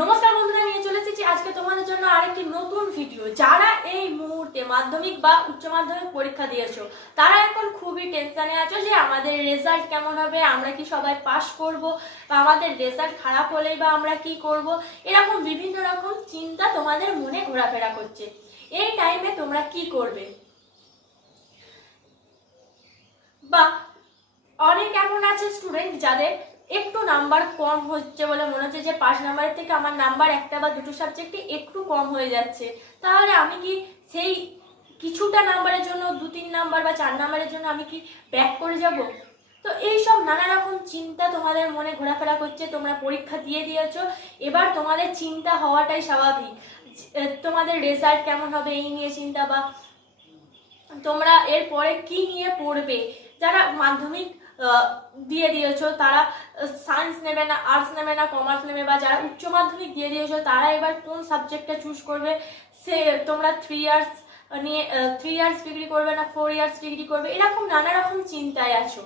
নমস্কার বন্ধুরা, নিয়ে চলে এসেছি আজকে তোমাদের জন্য আরেকটি নতুন ভিডিও যারা এই মুহূর্তে মাধ্যমিক বা উচ্চ মাধ্যমিক পরীক্ষা দিয়েছ, তারা এখন খুবই টেনশনে আছো যে আমাদের রেজাল্ট কেমন হবে, আমরা কি সবাই পাস করব, বা আমাদের রেজাল্ট খারাপ হলেই বা আমরা কি করব, এরকম বিভিন্ন রকম চিন্তা তোমাদের মনে ঘোরাফেরা করছে। এই টাইমে তোমরা কি করবে? বা অনেক এমন আছে স্টুডেন্ট যাদের একটু নাম্বার কম হচ্ছে বলে মনে হচ্ছে যে পাঁচ নাম্বারের থেকে আমার নাম্বার একটা বা দুটো সাবজেক্টে একটু কম হয়ে যাচ্ছে। তাহলে আমি কি সেই কিছুটা নাম্বারের জন্য দু তিন নাম্বার বা চার নাম্বারের জন্য আমি কি ব্যাক করে যাব? তো এইসব নানা রকম চিন্তা তোমাদের মনে ঘোরাফেরা করছে, তোমরা পরীক্ষা দিয়ে দিয়েছ। এবার তোমাদের চিন্তা হওয়াটাই স্বাভাবিক। তোমাদের রেজাল্ট কেমন হবে এই নিয়ে চিন্তা বা তোমরা এরপরে কি নিয়ে পড়বে? যারা মাধ্যমিক দিয়ে দিয়েছ, তারা সায়েন্স নেবে না আর্টস নেবে না কমার্স নেবে বা যারা উচ্চ মাধ্যমিক দিয়ে দিয়েছ, তারা এবার কোন সাবজেক্টটা চুজ করবে? সে, তোমরা থ্রি ইয়ার্স নিয়ে থ্রি ইয়ার্স ডিগ্রি করবে না ফোর ইয়ার্স ডিগ্রি করবে, এরকম নানা রকম চিন্তায় আছো।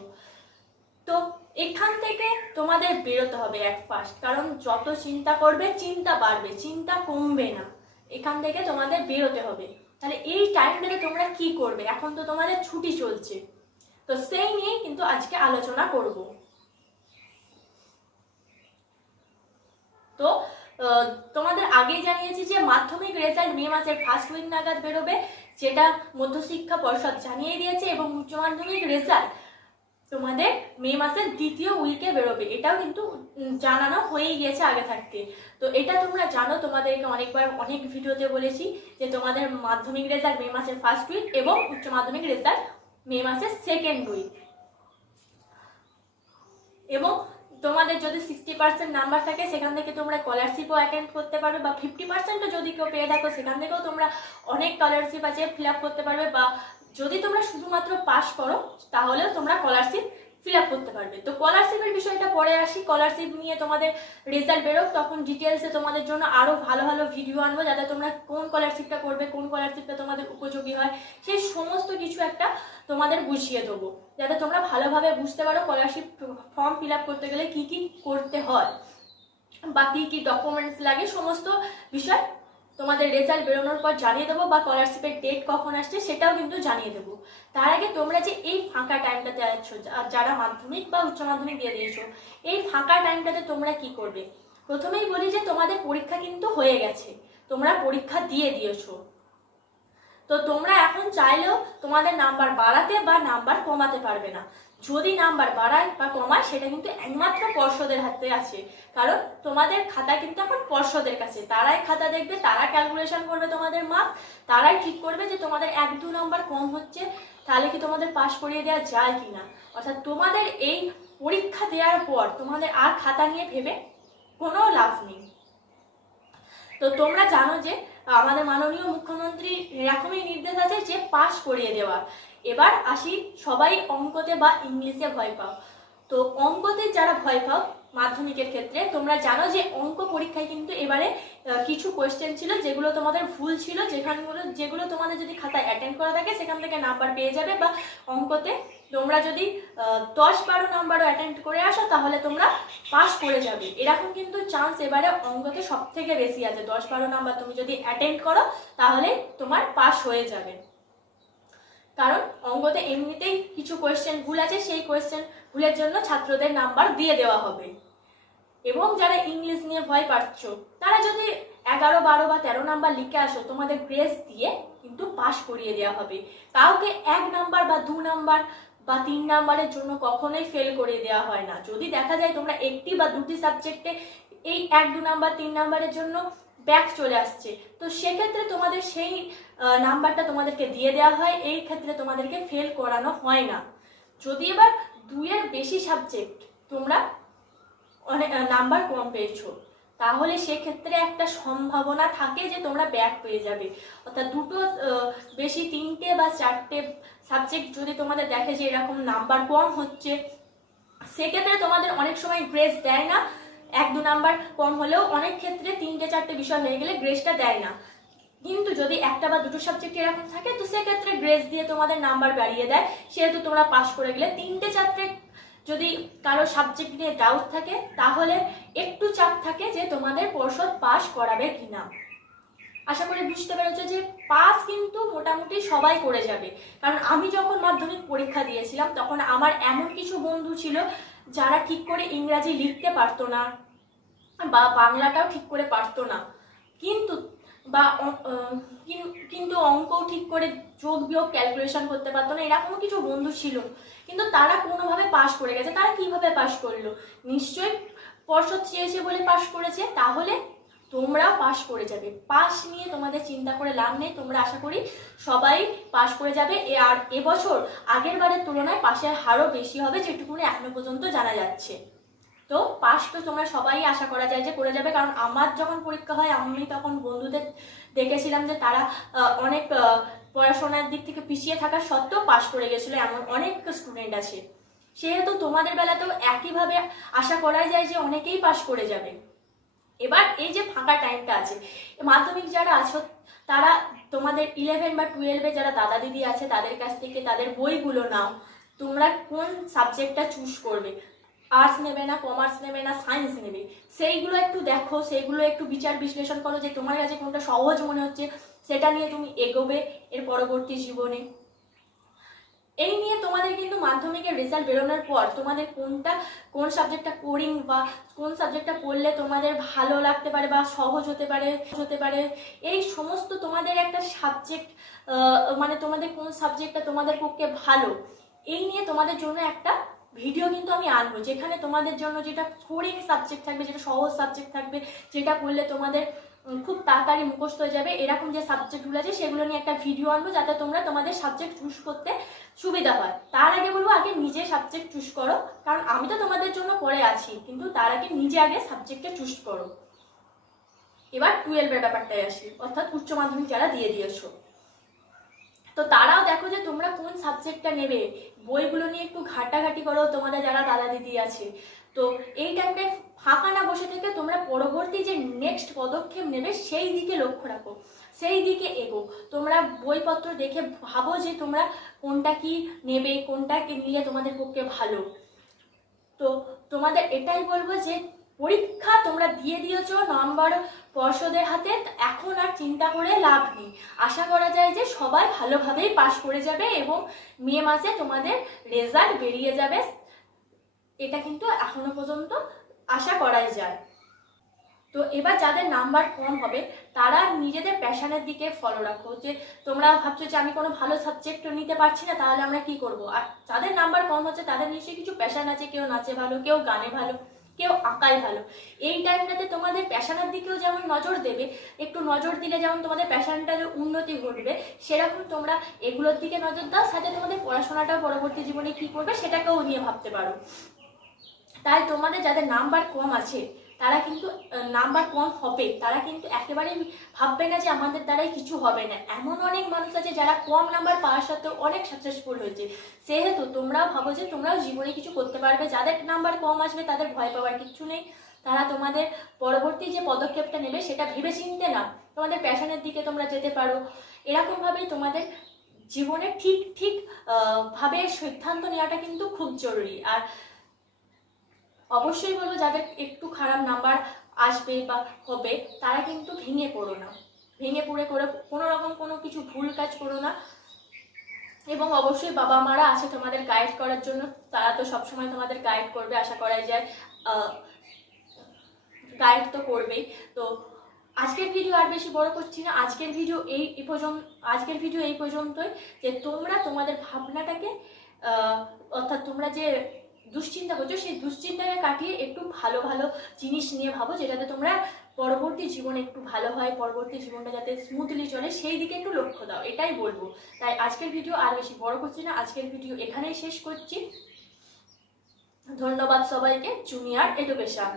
তো এখান থেকে তোমাদের বেরোতে হবে এক ফার্স্ট কারণ যত চিন্তা করবে, চিন্তা বাড়বে, চিন্তা কমবে না। এখান থেকে তোমাদের বেরোতে হবে। তাহলে এই টাইমটাতে তোমরা কি করবে? এখন তো তোমাদের ছুটি চলছে। তো সেই নিয়েই কিন্তু আজকে আলোচনা করব। তো তোমাদের আগেই জানিয়েছি যে মাধ্যমিক রেজাল্ট মে মাসের ফার্স্ট উইক নাগাদ বেরোবে, যেটা মধ্যশিক্ষা পর্ষদ জানিয়ে দিয়েছে এবং উচ্চ মাধ্যমিক রেজাল্ট তোমাদের মে মাসের দ্বিতীয় উইকে বেরোবে। এটাও কিন্তু জানানো হয়েই গিয়েছে আগে থাকতে। তো এটা তোমরা জানো, তোমাদেরকে অনেকবার অনেক ভিডিওতে বলেছি যে তোমাদের মাধ্যমিক রেজাল্ট মে মাসের ফার্স্ট উইক এবং উচ্চ মাধ্যমিক রেজাল্ট মে মাসের সেকেন্ড উইক এবং তোমাদের যদি সিক্সটি পার্সেন্ট নাম্বার থাকে, সেখান থেকে তোমরা স্কলারশিপও অ্যাটেন্ড করতে পারবে বা ফিফটি পার্সেন্টও যদি কেউ পেয়ে থাকো, সেখান থেকেও তোমরা অনেক স্কলারশিপ আছে ফিল করতে পারবে বা যদি তোমরা শুধুমাত্র পাস করো, তাহলেও তোমরা স্কলারশিপ ফিল করতে পারবে। তো স্কলারশিপের বিষয়টা পরে আসি। স্কলারশিপ নিয়ে তোমাদের রেজাল্ট বেরোক, তখন ডিটেলসে তোমাদের জন্য আরও ভালো ভালো ভিডিও আনব, যাতে তোমরা কোন স্কলারশিপটা করবে, কোন স্কলারশিপটা তোমাদের উপযোগী হয়, সেই সমস্ত কিছু একটা তোমাদের বুঝিয়ে দেবো। যাতে তোমরা ভালোভাবে বুঝতে পারো স্কলারশিপ ফর্ম ফিল করতে গেলে কি কি করতে হয়। বা কি কি ডকুমেন্টস লাগে, সমস্ত বিষয় তোমাদের রেজাল্ট বেরোনোর পর জানিয়ে দেবো বা স্কলারশিপের ডেট কখন আসছে সেটাও কিন্তু জানিয়ে দেবো। তার আগে তোমরা যে এই ফাঁকা টাইমটাতে আছো, যারা মাধ্যমিক বা উচ্চ মাধ্যমিক দিয়ে দিয়েছ, এই ফাঁকা টাইমটাতে তোমরা কি করবে? প্রথমেই বলি যে তোমাদের পরীক্ষা কিন্তু হয়ে গেছে। তোমরা পরীক্ষা দিয়ে দিয়েছ। তো তোমরা এখন চাইলেও তোমাদের নাম্বার বাড়াতে বা নাম্বার কমাতে পারবে না। যদি নাম্বার বাড়ায় বা কমায়, সেটা কিন্তু একমাত্র পর্ষদের হাতে আছে। কারণ তোমাদের খাতা কিন্তু এখন পর্ষদের কাছে। তারাই খাতা দেখবে, তারা ক্যালকুলেশন করবে তোমাদের মার্ক তারাই ঠিক করবে যে তোমাদের এক, দু নম্বর কম হচ্ছে, তাহলে কি তোমাদের পাশ করিয়ে দেওয়া যায় কি না অর্থাৎ তোমাদের এই পরীক্ষা দেওয়ার পর তোমাদের আর খাতা নিয়ে ভেবে কোনো লাভ নেই। তো তোমরা জানো যে আমাদের মাননীয় মুখ্যমন্ত্রী এরকমই নির্দেশ আছে যে পাস করিয়ে দেওয়া এবার আসি সবাই অঙ্কতে বা ইংলিশে ভয় পাও। তো অঙ্কতে যারা ভয় পাও মাধ্যমিকের ক্ষেত্রে, তোমরা জানো যে অঙ্ক পরীক্ষায় কিন্তু এবারে কিছু কোয়েশ্চেন ছিল যেগুলো তোমাদের ভুল ছিল যেখানগুলো যেগুলো তোমাদের যদি খাতায় অ্যাটেন্ড করা থাকে, সেখান থেকে নাম্বার পেয়ে যাবে বা অঙ্কতে তোমরা যদি দশ বারো নাম্বারও অ্যাটেন্ড করে আসো, তাহলে তোমরা পাস করে যাবে। এরকম কিন্তু চান্স এবারে অঙ্কতে সব থেকে বেশি আছে। দশ বারো নাম্বার তুমি যদি অ্যাটেন্ড করো, তাহলে তোমার পাস হয়ে যাবে। কারণ অঙ্কতে এমনিতেই কিছু কোয়েশ্চেন ভুল আছে, সেই কোয়েশ্চেন ভুলের জন্য ছাত্রদের নাম্বার দিয়ে দেওয়া হবে। এবং যারা ইংলিশ নিয়ে ভয় পাচ্ছ, তারা যদি এগারো বারো বা তেরো নাম্বার লিখে আসো, তোমাদের গ্রেস দিয়ে কিন্তু পাশ করিয়ে দেওয়া হবে। কাউকে এক নাম্বার বা দু নাম্বার বা তিন নাম্বারের জন্য কখনোই ফেল করে দেওয়া হয় না। যদি দেখা যায় তোমরা একটি বা দুটি সাবজেক্টে এই এক, দু নাম্বার, তিন নাম্বারের জন্য ব্যাক চলে আসছে, তো সেক্ষেত্রে তোমাদের সেই নাম্বারটা তোমাদেরকে দিয়ে দেওয়া হয়, এই ক্ষেত্রে তোমাদেরকে ফেল করানো হয় না। যদি এবার দুইয়ের বেশি সাবজেক্ট তোমরা অনেক নাম্বার কম পেয়েছ তাহলে সেক্ষেত্রে একটা সম্ভাবনা থাকে যে তোমরা ব্যাক পেয়ে যাবে। অর্থাৎ দুটো বেশি তিনটে বা চারটে সাবজেক্ট যদি তোমাদের দেখে যে এরকম নাম্বার কম হচ্ছে, সেক্ষেত্রে তোমাদের অনেক সময় গ্রেস দেয় না। এক, দু নাম্বার কম হলেও অনেক ক্ষেত্রে তিনটে, চারটে বিষয় হয়ে গেলে গ্রেসটা দেয় না। কিন্তু যদি একটা বা দুটো সাবজেক্ট এরকম থাকে, তো সেক্ষেত্রে গ্রেস দিয়ে তোমাদের নাম্বার বাড়িয়ে দেয়। সেহেতু তোমরা পাশ করে গেলে তিনটে, চারটে যদি কারও সাবজেক্ট নিয়ে ডাউট থাকে, তাহলে একটু চাপ থাকে যে তোমাদের পর্ষদ পাস করাবে কিনা। আশা করি বুঝতে পেরেছ যে পাস কিন্তু মোটামুটি সবাই করে যাবে। কারণ আমি যখন মাধ্যমিক পরীক্ষা দিয়েছিলাম, তখন আমার এমন কিছু বন্ধু ছিল যারা ঠিক করে ইংরাজি লিখতে পারতো না বা বাংলাটাও ঠিক করে পারতো না। কিন্তু বা কিন্তু অঙ্কও ঠিক করে যোগ বিয়োগ ক্যালকুলেশন করতে পারতো না, এরকম কিছু বন্ধু ছিল। কিন্তু তারা কোনোভাবে পাশ করে গেছে। তারা কীভাবে পাশ করল? নিশ্চয়ই পর্ষদ চেয়েছে বলে পাশ করেছে। তাহলে তোমরাও পাশ করে যাবে। পাস নিয়ে তোমাদের চিন্তা করে লাভ নেই। তোমরা আশা করি সবাই পাশ করে যাবে। আর এবছর আগের বারের তুলনায় পাশের হারও বেশি হবে, যেটুকুনি এখনও পর্যন্ত জানা যাচ্ছে। তো পাস তো তোমরা সবাই আশা করা যায় যে করে যাবে, কারণ আমার যখন পরীক্ষা হয়, আমি তখন বন্ধুদের দেখেছিলাম যে তারা অনেক পড়াশোনার দিক থেকে পিছিয়ে থাকা সত্ত্বেও পাশ করে গেছিল, এমন অনেক স্টুডেন্ট আছে। সেহেতু তোমাদের বেলাতেও একইভাবে আশা করা যায় যে অনেকেই পাশ করে যাবে। এবার এই যে ফাঁকা টাইমটা আছে, মাধ্যমিক যারা আছো, তারা তোমাদের ইলেভেন বা টুয়েলভে যারা দাদা দিদি আছে, তাদের কাছ থেকে তাদের বইগুলো নাও। তোমরা কোন সাবজেক্টটা চুজ করবে? আর্টস নেবে না কমার্স নেবে না সায়েন্স নেবে। সেইগুলো একটু দেখো, সেইগুলো একটু বিচার বিশ্লেষণ করো যে তোমার কাছে কোনটা সহজ মনে হচ্ছে, সেটা নিয়ে তুমি এগোবে এর পরবর্তী জীবনে। এই নিয়ে তোমাদের কিন্তু মাধ্যমিকের রেজাল্ট বেরোনোর পর তোমাদের কোনটা, কোন সাবজেক্টটা কোরিং বা কোন সাবজেক্টটা পড়লে তোমাদের ভালো লাগতে পারে বা সহজ হতে পারে হতে পারে, এই সমস্ত তোমাদের একটা সাবজেক্ট মানে তোমাদের কোন সাবজেক্টটা তোমাদের পক্ষে ভালো, এই নিয়ে তোমাদের জন্য একটা ভিডিও কিন্তু আমি আনব, যেখানে তোমাদের জন্য যেটা কোরিং সাবজেক্ট থাকবে, যেটা সহজ সাবজেক্ট থাকবে, যেটা করলে তোমাদের খুব তাড়াতাড়ি মুখস্থ হয়ে যাবে, এরকম যে সাবজেক্টগুলো আছে, সেগুলো নিয়ে একটা ভিডিও আনব, যাতে তোমরা তোমাদের সাবজেক্ট চুজ করতে সুবিধা হয় তার আগে বলব, আগে নিজে সাবজেক্ট চুজ করো, কারণ আমি তো তোমাদের জন্য পড়ে আছি, কিন্তু তার আগে নিজে আগে সাবজেক্টটা চুজ করো। এবার টুয়েলভের ব্যাপারটায় আসি, অর্থাৎ উচ্চ মাধ্যমিক যারা দিয়ে দিয়েছ। তো তারাও দেখো যে তোমরা কোন সাবজেক্টটা নেবে। বইগুলো নিয়ে একটু ঘাটাঘাটি করো তোমাদের যারা দাদা দিদি আছে। তো এই টাইমটায় ফাঁকা না বসে থেকে তোমরা পরবর্তী যে নেক্সট পদক্ষেপ নেবে, সেই দিকে লক্ষ্য রাখো। সেই দিকে এগো। তোমরা বইপত্র দেখে ভাবো যে তোমরা কোনটা কি নেবে, কোনটা কি নিলে তোমাদের পক্ষে ভালো। তো তোমাদের এটাই বলব যে পরীক্ষা তোমরা দিয়ে দিয়েছ নাম্বার পর্ষদের হাতে এখন আর চিন্তা করে লাভ নেই। আশা করা যায় যে সবাই ভালোভাবেই পাশ করে যাবে এবং মে মাসে তোমাদের রেজাল্ট বেরিয়ে যাবে। এটা কিন্তু এখনও পর্যন্ত আশা করাই যায়। তো এবার যাদের নাম্বার কম হবে, তারা নিজেদের প্যাশনের দিকে ফলো রাখো। যে তোমরা ভাবছ যে আমি কোনো ভালো সাবজেক্ট নিতে পারছি না, তাহলে আমরা কি করব? আর যাদের নাম্বার কম হচ্ছে, তাদের নিশ্চয়ই কিছু প্যাশন আছে, কেউ নাচে ভালো, কেউ গানে ভালো। কেউ আঁকাই ভালো। এই টাইমটাতে তোমাদের প্যাশানের দিকেও যেমন নজর দেবে, একটু নজর দিলে যেমন তোমাদের প্যাশানটার উন্নতি ঘটবে, সেরকম তোমরা এগুলোর দিকে নজর দাও, সাথে তোমাদের পড়াশোনাটাও পরবর্তী জীবনে কি করবে সেটাকেও নিয়ে ভাবতে পারো। তাই তোমাদের যাদের নাম্বার কম আছে তারা কিন্তু নাম্বার কম হবে। তারা কিন্তু একেবারেই ভাববে না যে আমাদের দ্বারাই কিছু হবে না। এমন অনেক মানুষ আছে যারা কম নাম্বার পাওয়ার সত্ত্বেও অনেক সাকসেসফুল হয়েছে। সেহেতু তোমরাও ভাবো যে তোমরাও জীবনে কিছু করতে পারবে। যাদের নাম্বার কম আসবে, তাদের ভয় পাওয়ার কিছু নেই। তারা তোমাদের পরবর্তী যে পদক্ষেপটা নেবে, সেটা ভেবে চিনতে না তোমাদের প্যাশনের দিকে তোমরা যেতে পারো। এরকমভাবেই তোমাদের জীবনে ঠিক ঠিক ভাবে সিদ্ধান্ত নেওয়াটা কিন্তু খুব জরুরি। আর অবশ্যই বলব, যাদের একটু খারাপ নাম্বার আসবে বা হবে, তারা কিন্তু ভেঙে পড়ো না। ভেঙে পড়ে করে কোনো রকম কোনো কিছু ভুল কাজ করো না। এবং অবশ্যই বাবা মারা আছে তোমাদের গাইড করার জন্য, তারা তো সবসময় তোমাদের গাইড করবে, আশা করাই যায়। গাইড তো করবেই। তো আজকের ভিডিও আর বেশি বড় করছি না। আজকের ভিডিও এই পর্যন্ত, আজকের ভিডিও এই পর্যন্তই যে তোমরা তোমাদের ভাবনাটাকে অর্থাৎ তোমরা যে দুশ্চিন্তা করছ, সেই দুশ্চিন্তাকে কাটিয়ে একটু ভালো ভালো জিনিস নিয়ে ভাবো, যেটাতে তোমরা পরবর্তী জীবন একটু ভালো হয়, পরবর্তী জীবনটা যাতে স্মুথলি চলে, সেই দিকে একটু লক্ষ্য দাও, এটাই বলব। তাই আজকের ভিডিও আর বেশি বড় করছি না, আজকের ভিডিও এখানেই শেষ করছি। ধন্যবাদ সবাইকে জুনিয়র এডুকেশন